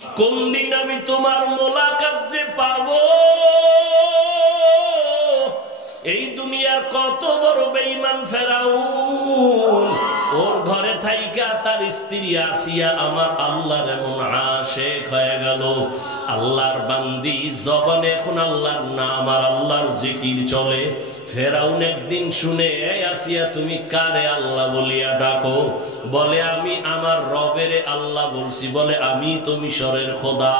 কোন দিন আমি তোমার মোলাকাত যে পাবো। এই দুনিয়ার কত বড় বেঈমান ফেরাউন, ওর ঘরে থাইকা তার স্ত্রী আসিয়া আমার আল্লাহর এমন আশিক হয়ে গেল। আল্লাহর বান্দি জবানে এখন আল্লাহর নাম আর আল্লাহর জিকির চলে। ফেরাউন একদিন শুনে, এই আসিয়া তুমি কারে আল্লাহ বলিয়া ডাকো? বলে আমি আমার রবের আল্লাহ বলছি। বলে আমি তো মিশরের খোদা।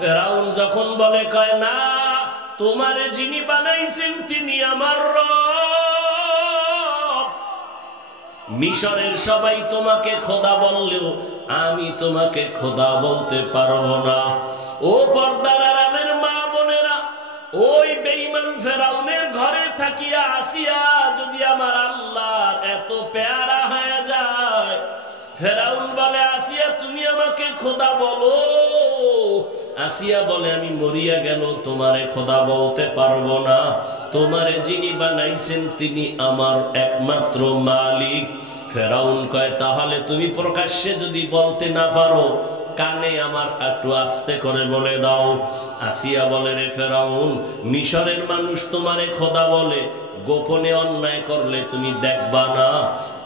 ফেরাউন যখন বলে, কয় না, তোমারে যিনি বানাইছেন তিনি আমার রব। মিশরের সবাই তোমাকে খোদা বললেও আমি তোমাকে খোদা বলতে পারবো না। ও পর্দার আড়ালের মা বোনেরা, ওই বেঈমান ফেরাউনের ঘরে থাকিয়া আসিয়া যদি আমার আল্লাহর এত পেয়ারা হয়ে যায়, ফেরাউন বলে, আসিয়া তুমি আমাকে খোদা বলো। আসিয়া বলে, আমি মরিয়া গেল তোমারে খোদা বলতে পারবো না। তোমারে যিনি বানাইছেন তিনি আমার একমাত্র মালিক। ফেরাউন কয়, তাহলে তুমি প্রকাশ্যে যদি বলতে না পারো, কানে আমার একটু আস্তে করে বলে দাও। আসিয়া বলে, রে ফেরাউন, মিশরের মানুষ তোমারে খোদা বলে, গোপনে অন্যায় করলে তুমি দেখবা না,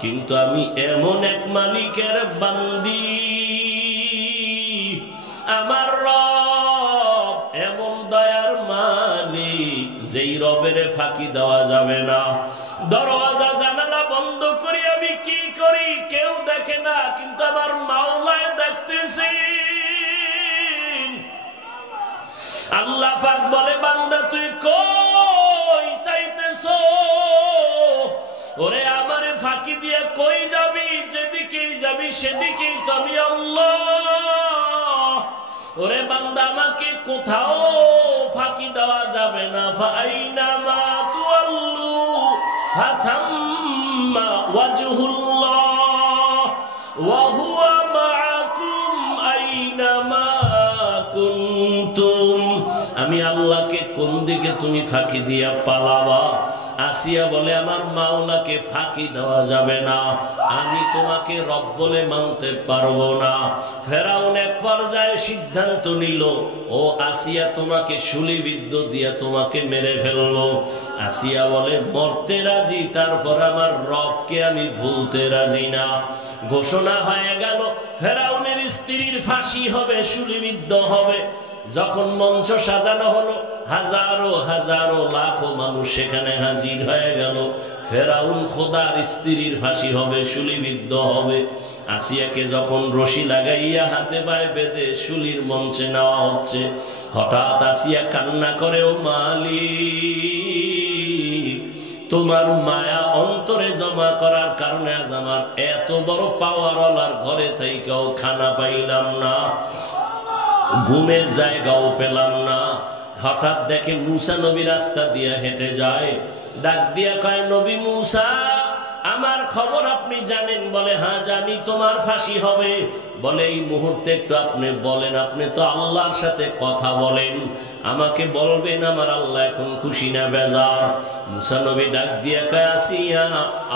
কিন্তু আমি এমন এক মালিকের বান্দি, আমার রব এমন দয়ার মালিক, যেই রবের ফাঁকি দেওয়া যাবে না। দরওয়াজা জানালা বন্ধ করি আমি কি করি কেউ দেখে না, কিন্তু আমার মাওলায় দেখতেছি। আল্লাহ পাক বলে, বান্দা তুই কই চাইতেছো? ওরে আমারে ফাঁকি দিয়ে কই যাবি? যেদিকেই যাবি সেদিকেই তো আমি আল্লাহ। ওরে বান্দা, আমাকে কোথাও ফাঁকি দেওয়া যাবে না। ফাআইনামা তুওয়াল্লু ফাসাম্মা ওয়াজহুল্লাহ ওয়া হুয়া মাআকুম আইনামা কুনতুম। আমি আল্লাহকে কোন দিকে তুমি ফাঁকি দিয়া পালাবা? আসিয়া বলে, আমার মাওলাকে ফাঁকি দেওয়া যাবে না, আমি তোমাকে রব বলে মানতে পারবো না। ফেরাউন এক পর্যায়ে সিদ্ধান্ত নিল, ও আসিয়া তোমাকে শুলিবিদ্ধ দিয়া তোমাকে মেরে ফেললো। আসিয়া বলে, মরতে রাজি, তারপর আমার রবকে আমি ভুলতে রাজি না। ঘোষণা হয়ে গেল, ফেরাউনের স্ত্রীর ফাঁসি হবে, শুলিবিদ্ধ হবে। যখন মঞ্চ সাজানো হলো, হাজারো হাজারো লাখো মানুষ সেখানে হাজির হয়ে গেল। ফেরাউন খোদার স্ত্রীর ফাঁসি হবে, শুলিবিদ্ধ হবে। আসিয়াকে যখন রশি লাগাইয়া হাতে পায়ে বেঁধে শুলির মঞ্চে নেওয়া হচ্ছে, হঠাৎ আসিয়া কান্না করে, ও মালিক, তোমার মায়া অন্তরে জমা করার কারণে আজ আমার এত বড় পাওয়ারওয়ালার ঘরে থেকেও খানা পাইলাম না, ঘুমের জায়গাও পেলাম না। হঠাৎ দেখে মুসা নবী রাস্তা দিয়ে হেঁটে যায়, ডাক দিয়া কয়, নবী মুসা, আমার খবর আপনি জানেন? বলে, হ্যাঁ জানি, তোমার ফাঁসি হবে। বলে, এই মুহূর্তে একটু আপনি বলেন, আপনি তো আল্লাহর সাথে কথা বলেন, আমাকে বলবেন আমার আল্লাহ এখন খুশি না বেজার? মুসা নবী ডাক দিয়া কয়, আসিয়া,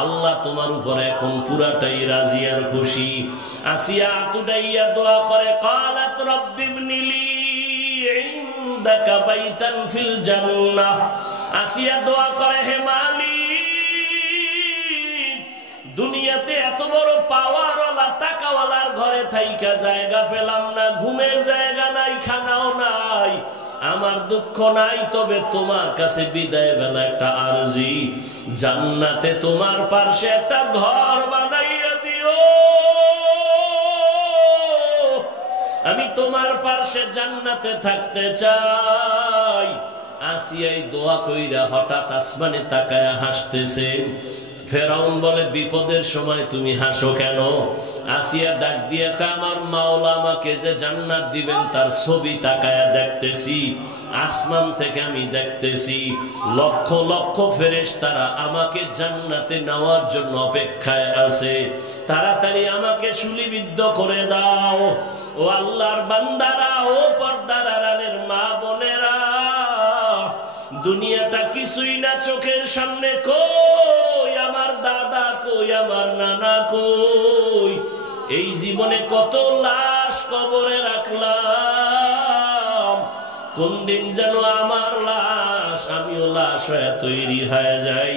আল্লাহ তোমার উপর এখন পুরাটাই রাজি আর খুশি। আসিয়া আতুডাইয়া দোয়া করে, কালাত রব্বিবনি লি ইনদাকা বাইতান ফিল জান্নাহ। আসিয়া দোয়া করে, হে মালিক, দুনিয়াতে এত বড় পাওয়ারওয়ালা টাকাওয়ালার ঘরে থাইকা জায়গা পেলাম না, ঘুমের জায়গা নাই, খানাও নাই, আমার দুঃখ নাই, তবে তোমার কাছে বিদায় বেলা একটা আরজি, জান্নাতে তোমার পাশে একটা ঘর বানাইয়া দিও, আমি তোমার পাশে জান্নাতে থাকতে চাই। আসিয়াই দোয়া কইরা হঠাৎ আসমানে তাকায়া হাসতেছে। ফেরাউন বলে, বিপদের সময় তুমি হাসো কেন? আসিয়া ডাক দিয়ে কয়, আমার মাওলা আমাকে যে জান্নাত দিবেন তার ছবি তাকায়া দেখতেছি, আসমান থেকে আমি দেখতেছি লক্ষ লক্ষ ফেরেশতারা আমাকে জান্নাতে নেওয়ার জন্য অপেক্ষায় আছে, তাড়াতাড়ি আমাকে শুলিবিদ্ধ করে দাও। ও আল্লাহর বান্দারা, ও পর্দার আড়ালের মা বোনেরা, দুনিয়াটা কিছুই না চোখের সামনে। কই আমার দাদা, কই আমার নানা, কই? এই জীবনে কত লাশ কবরে রাখলাম, কোন দিন যেন আমার লাশ, আমিও লাশ হয়ে তৈরি হয়ে যাই।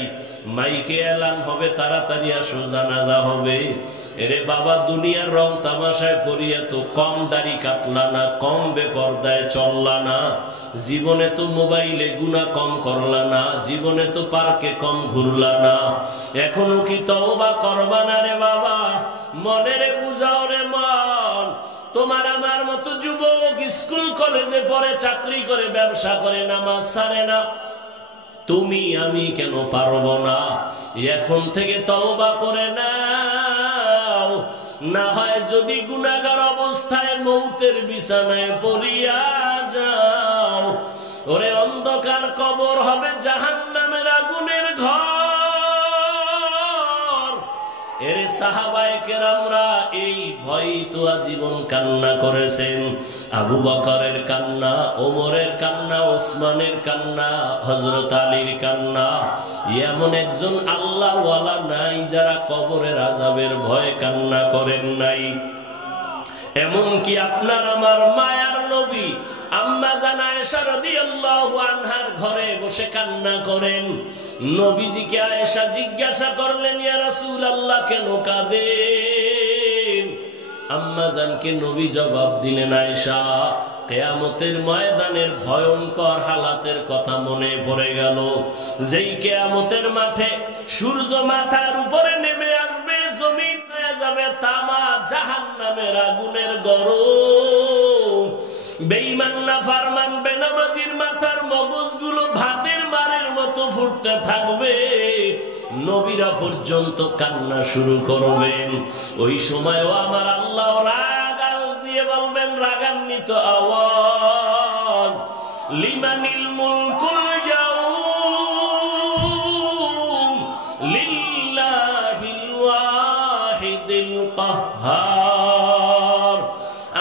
মাইকে এলান হবে, তাড়াতাড়ি আসো, জানাজা হবে। এরে বাবা, দুনিয়ার রং তামাশায় পড়িয়া তো কম দাড়ি কাটলা না, কম বেপরদায় চললা না, জীবনে তো মোবাইলে গুনাহ কম করলা না, জীবনে তো পার্কে কম ঘুরলা না। এখনো কি তওবা করবা না রে বাবা? মনেরে বুঝাও রে মন। তোমার আমার মতো যুবক স্কুল কলেজে পড়ে, চাকরি করে, ব্যবসা করে, নামাজ ছাড়ে না। তুমি আমি কেন পারবো না? এখন থেকে তওবা করে নাও। না হয় যদি গুনাহগার অবস্থায় মৌতের বিছানায় পড়িয়া যাও, ওরে অন্ধকার কবর হবে জাহান্নামের আগুনের ঘর। এর সাহাবায়ে কেরামরা এই ভয় তো আজীবন কান্না করেছেন। আবু বকরের কান্না, ওমরের কান্না, ওসমানের কান্না, হযরত আলীর কান্না। এমন একজন আল্লাহওয়ালা নাই যারা কবরের আযাবের ভয়ে কান্না করেন নাই। এমন কি আপনার আমার মায়ার নবী আম্মা জান আয়েশা রাদিয়াল্লাহু আনহার ঘরে বসে কান্না করেন। নবীজিকে আয়েশা জিজ্ঞাসা করলেন, ইয়া রাসূলুল্লাহ, কেন কাঁদেন? আম্মা জানকে নবী জবাব দিলেন, আয়েশা, কিয়ামতের ময়দানের ভয়ঙ্কর হালাতের কথা মনে পড়ে গেল। যেই কিয়ামতের মাঠে সূর্য মাথার উপরে নেমে আসবে, জমিন হয়ে যাবে তামা, জাহান্নামের আগুনের গরম। বেঈমান নাফরমান বেনামাজির মাথার মগজগুলো ভাতের মারের মতো ফুটতে থাকবে। নবীরা পর্যন্ত কান্না শুরু করবেন। ওই সময়ও আমার আল্লাহ রাগ আওয়াজ দিয়ে বলবেন, রাগান্বিত আওয়াজ, লিমানিল মুলকুল ইয়াউম লিল্লাহিল ওয়াহিদিল কাহ্হার।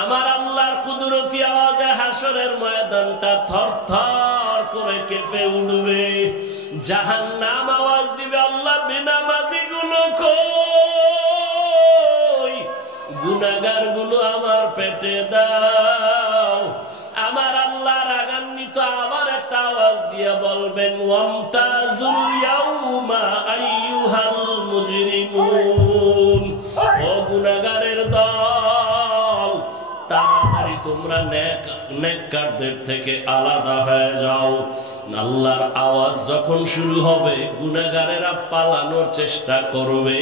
আমার আল্লাহর কুদরতি আওয়াজে হাসরের ময়দানটা থরথর করে কেঁপে উঠবে। জাহান্নাম আওয়াজ দিবে, আল্লাহ বেনামাজি গুলো কই, গুনাহগার গুলো আমার পেটে দাও। আমার আল্লাহ রাগান্বিত আবার একটা আওয়াজ দিয়ে বলবেন, ওয়ামতাজুল ইয়াউমা আইয়ুহাল মুজরিমুন। ও গুনাহগারের দল, তাড়াতাড়ি তোমরা নেককারদের থেকে আলাদা হয়ে যাও। আল্লাহর আওয়াজ যখন শুরু হবে, গুনাহগারেরা পালানোর চেষ্টা করবে।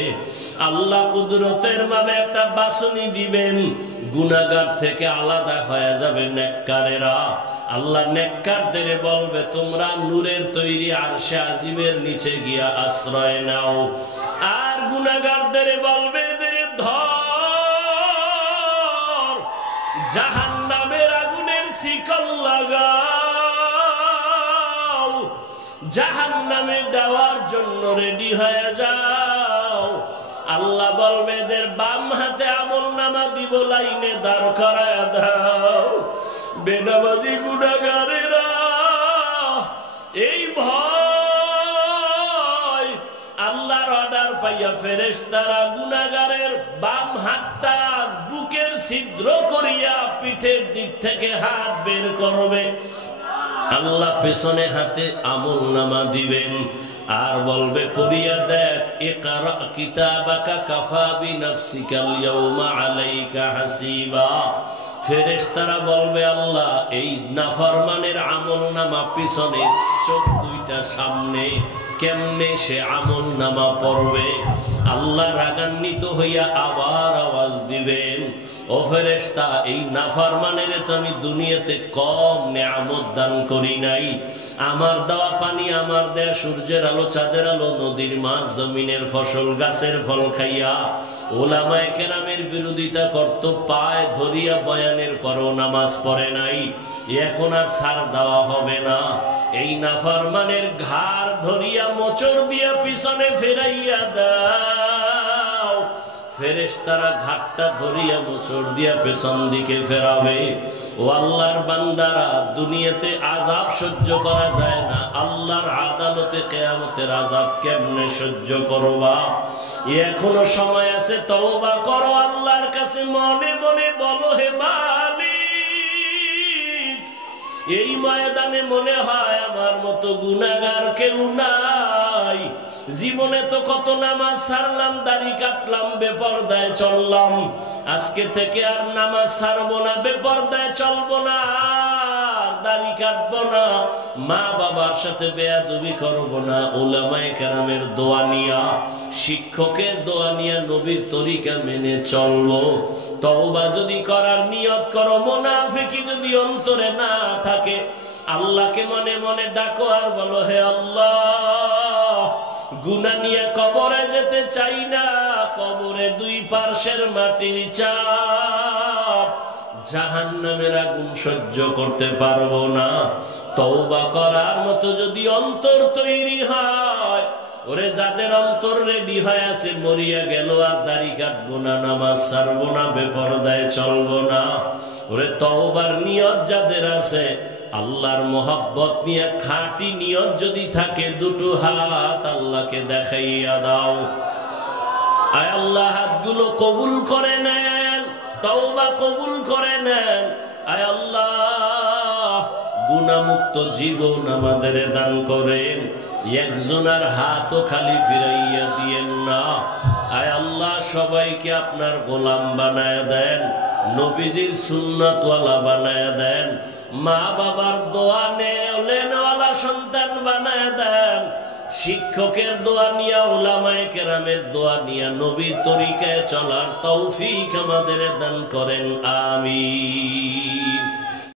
আল্লাহ কুদরতের ভাবে একটা বাছনি দিবেন, গুনাহগার থেকে আলাদা হয়ে যাবে নেককারেরা। আল্লাহ নেককারদের বলবে, তোমরা নূরের তৈরি আরশে আজিমের নিচে গিয়া আশ্রয় নাও। আর গুনাহগারদের বলবে, ধর, জাহান্নামের আগুনের শিকল লাগাও, জাহান্নামে দেওয়ার জন্য রেডি হয়ে যাও। আল্লাহ বলবে, এদের বাম হাতে আমলনামা দিব, লাইনে দাঁড় করায় দাও। বেনামাজি গুনাহগারেরা এই ভয় আল্লাহর অর্ডার পাইয়া ফেরেশতারা গুনাহগারের বাম হাতটা বুকের ছিদ্র করিয়া পিঠের দিক থেকে হাত বের করবে। আল্লাহ পেছনে হাতে আমলনামা দিবেন আর বলবে, পড়িয়া দেখ, ইকরা কিতাবাকা কাফা বিনাফসিকাল ইয়াউমা আলাইকা হাসিবা। ফেরেশতারা বলবে, আল্লাহ এই নাফরমানের আমলনামা পিছনে, চোখ দুইটা সামনে, কেমনে সে আমলনামা পড়বে? আল্লাহ রাগান্বিত হইয়া আবার আওয়াজ দিবেন, ও ফেরেশতা, এই নাফরমানের তো আমি দুনিয়াতে কম নেয়ামত দান করি নাই। আমার দেওয়া পানি, আমার দেয়া সূর্যের আলো, চাঁদের আলো, নদীর মাছ, জমিনের ফসল, গাছের ফল খাইয়া ওলামায়ে কেরামের বিরোধিতা করত, পায় ধরিয়া বয়ানের পরও নামাজ পড়ে নাই। এখন আর ছাড় দেওয়া হবে না। এই নাফরমানের ঘাড় ধরিয়া মোচড় দিয়া পিছনে ফেরাইয়া দাও। ফেরেশতারা ঘাটটা ধরিয়া মোচড় দিয়া পেছন দিকে ফেরাবে। ও আল্লাহর বান্দারা, দুনিয়াতে আযাব সহ্য করা যায় না, আল্লাহর আদালতে কিয়ামতের আযাব কেমনে সহ্য করবা? এখনো সময় আছে, তওবা করো, আল্লাহর কাছে মনে মনে বলো, হে মালিক, এই ময়দানে মনে হয় আমার মতো গুনাহগার কেউ নাই। জীবনে তো কত নামাজ ছাড়লাম, দাড়ি কাটলাম, বেপরদায় চললাম। আজকে থেকে আর নামাজ ছাড়বো না, বেপরদায় চলবো না, দাড়ি কাটবো না, মা বাবার সাথে বেয়াদবি করবো না। উলামায়ে কেরামের দোয়া নিয়া, শিক্ষকের দোয়া নিয়া নবীর তরিকা মেনে চলবো। তওবা যদি করার নিয়ত করো, মুনাফিকি যদি অন্তরে না থাকে, আল্লাহকে মনে মনে ডাকো আর বলো, হে আল্লাহ, গুনাহ নিয়ে কবরে যেতে চাই না, কবরে দুই পার্শ্বের মাটির চাপ, জাহান্নামের আগুন সহ্য করতে পারবো না। তওবা করার মতো যদি অন্তর তৈরি হয়, ওরে যাদের অন্তর রেডি হয়ে আছে, মরিয়া গেল আর দাড়ি কাটবো না, নামাজ ছাড়বো না, বেপরদায় চলবো না, ওরে তওবার নিয়ত যাদের আছে, আল্লাহর মোহাব্বত নিয়ে খাঁটি নিয়ত যদি থাকে, দুটো হাত আল্লাহকে দেখাইয়া দাও। আয় আল্লাহ, হাতগুলো কবুল করে নেন, তওবা কবুল করে নেন। আয় আল্লাহ, গুনাহমুক্ত জীবন আমাদের দান করেন। একজনের হাতও খালি ফিরাইয়া দিয়েন না। আয় আল্লাহ, সবাইকে আপনার গোলাম বানায় দেন, নবীজির সুন্নাতওয়ালা বানায় দেন, মা বাবার দোয়া নেওয়ালা সন্তান বানায় দেন, শিক্ষকের দোয়া নিয়া, উলামায়ে কেরামের দোয়া নিয়া নবীর তরিকায় চলার তৌফিক আমাদের দান করেন। আমিন।